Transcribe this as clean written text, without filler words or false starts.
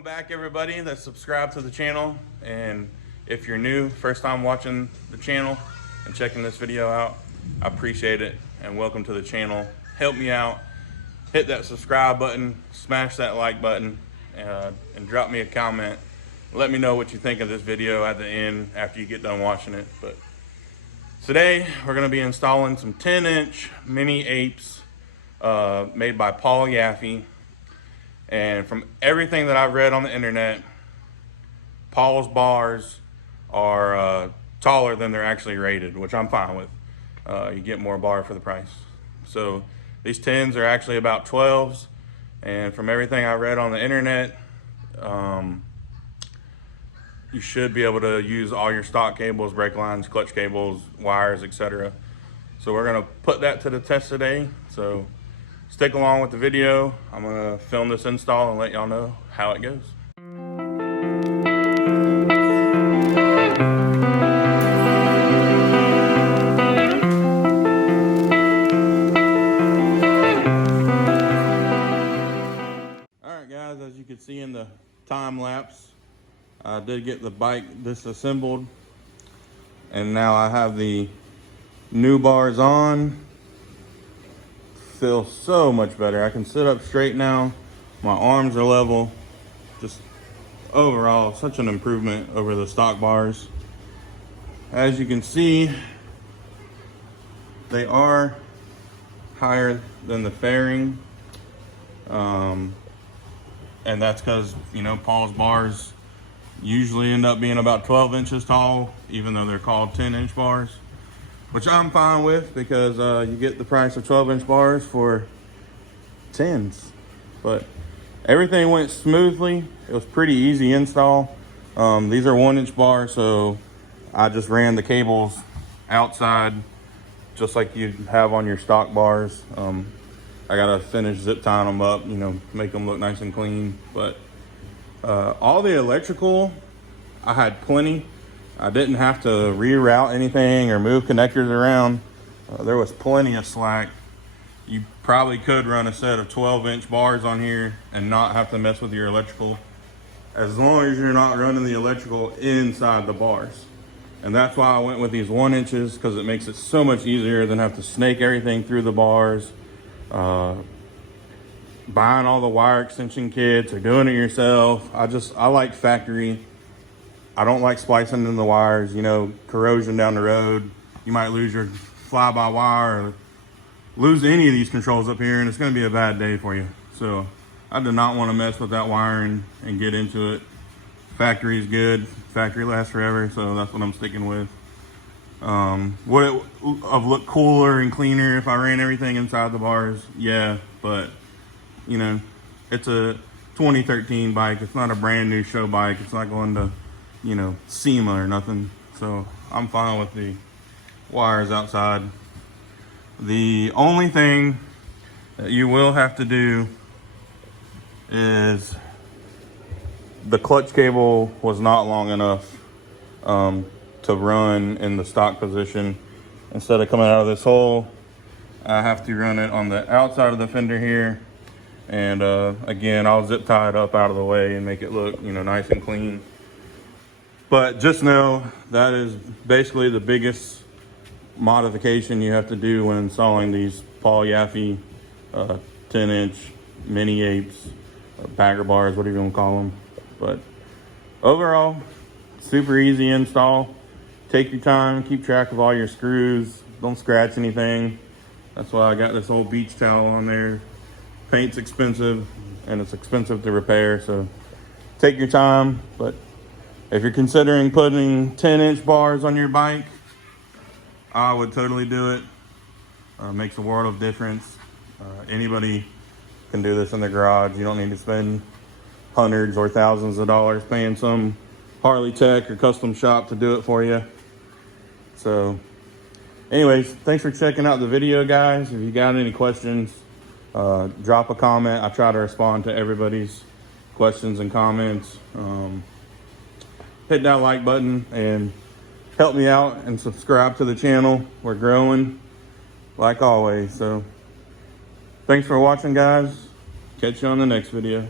Welcome back, everybody that's subscribed to the channel. And if you're new, first time watching the channel and checking this video out, I appreciate it, and welcome to the channel. Help me out, hit that subscribe button, smash that like button, and drop me a comment. Let me know what you think of this video at the end after you get done watching it. But today we're going to be installing some 10-inch mini apes made by Paul Yaffe. And from everything that I've read on the internet, Paul's bars are taller than they're actually rated, which I'm fine with. You get more bar for the price. So these 10s are actually about 12s. And from everything I read on the internet, you should be able to use all your stock cables, brake lines, clutch cables, wires, etc. So we're gonna put that to the test today. So stick along with the video. I'm gonna film this install and let y'all know how it goes. All right, guys, as you can see in the time lapse, I did get the bike disassembled, and now I have the new bars on. Feel so much better. I can sit up straight now. My arms are level. Just overall, such an improvement over the stock bars. As you can see, they are higher than the fairing. And that's because, you know, Paul's bars usually end up being about 12 inches tall, even though they're called 10-inch bars. Which I'm fine with, because you get the price of 12-inch bars for 10s. But everything went smoothly. It was pretty easy install. These are 1-inch bars, so I just ran the cables outside, just like you have on your stock bars. I gotta finish zip tying them up, you know, make them look nice and clean. But all the electrical, I had plenty. I didn't have to reroute anything or move connectors around. There was plenty of slack. You probably could run a set of 12-inch bars on here and not have to mess with your electrical, as long as you're not running the electrical inside the bars. And that's why I went with these 1 inches, because it makes it so much easier than have to snake everything through the bars, buying all the wire extension kits or doing it yourself. I like factory. I don't like splicing in the wires, you know, corrosion down the road. You might lose your fly-by-wire or lose any of these controls up here, and it's gonna be a bad day for you. So I did not wanna mess with that wiring and get into it. Factory is good, factory lasts forever, so that's what I'm sticking with. Would it have looked cooler and cleaner if I ran everything inside the bars? Yeah, but you know, it's a 2013 bike. It's not a brand new show bike. It's not going to, you know, SEMA or nothing. So I'm fine with the wires outside. The only thing that you will have to do is the clutch cable was not long enough to run in the stock position. Instead of coming out of this hole, I have to run it on the outside of the fender here. And again, I'll zip tie it up out of the way and make it look, you know, nice and clean. But just know that is basically the biggest modification you have to do when installing these Paul Yaffe 10-inch mini apes, bagger bars, whatever you want to call them. But overall, super easy install. Take your time, keep track of all your screws. Don't scratch anything. That's why I got this old beach towel on there. Paint's expensive, and it's expensive to repair, so take your time. But if you're considering putting 10-inch bars on your bike, I would totally do it. Makes a world of difference. Anybody can do this in their garage. You don't need to spend hundreds or thousands of dollars paying some Harley tech or custom shop to do it for you. So anyways, thanks for checking out the video, guys. If you got any questions, drop a comment. I try to respond to everybody's questions and comments. Hit that like button and help me out and subscribe to the channel. We're growing like always. So thanks for watching, guys. Catch you on the next video.